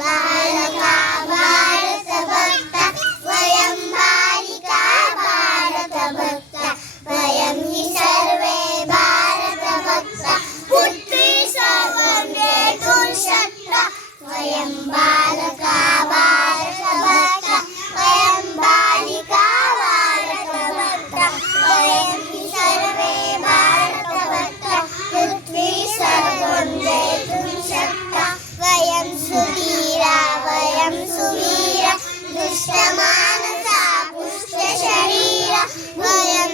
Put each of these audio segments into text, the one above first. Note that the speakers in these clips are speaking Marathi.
बालका भारतभक्ता वयं बालिका भारतभक्ता वयं हि सर्वे भारतभक्ता पृथ्वी सर्वं जेतुं शक्ता वयं बालका भारतभक्ता वयं बालिका भारतभक्ता वयं हि सर्वे भारतभक्ता पृथ्वी सर्वं जेतुं शक्ता वयं सुवीरा दुष्टमानसा पुष्टशरीरा वयं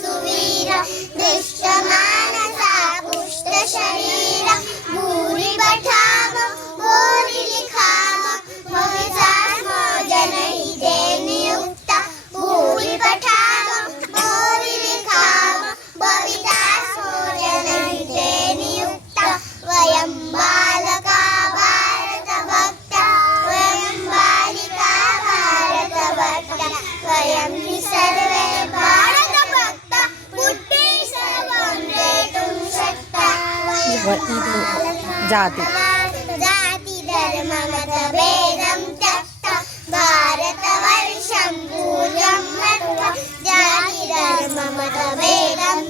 सुवीरा दुष्टमानसा पुष्टशरीरा भूरि पठामो भूरि लिखामो भवितास्मो जनहिते नियुक्ता भूरि पठामो भूरि लिखामो भवितास्मो जनहिते नियुक्ता वयं बालका भारतभक्ता वयं बालिका भारतभक्ता वयं हि सर्वे भारतभक्ता पृथ्वी सर्वं जेतुं शक्ता जाति धर्म मत भेदं त्यक्त्वा भारतवर्षं पूज्यं मत्वा जाति धर्म मत भेदं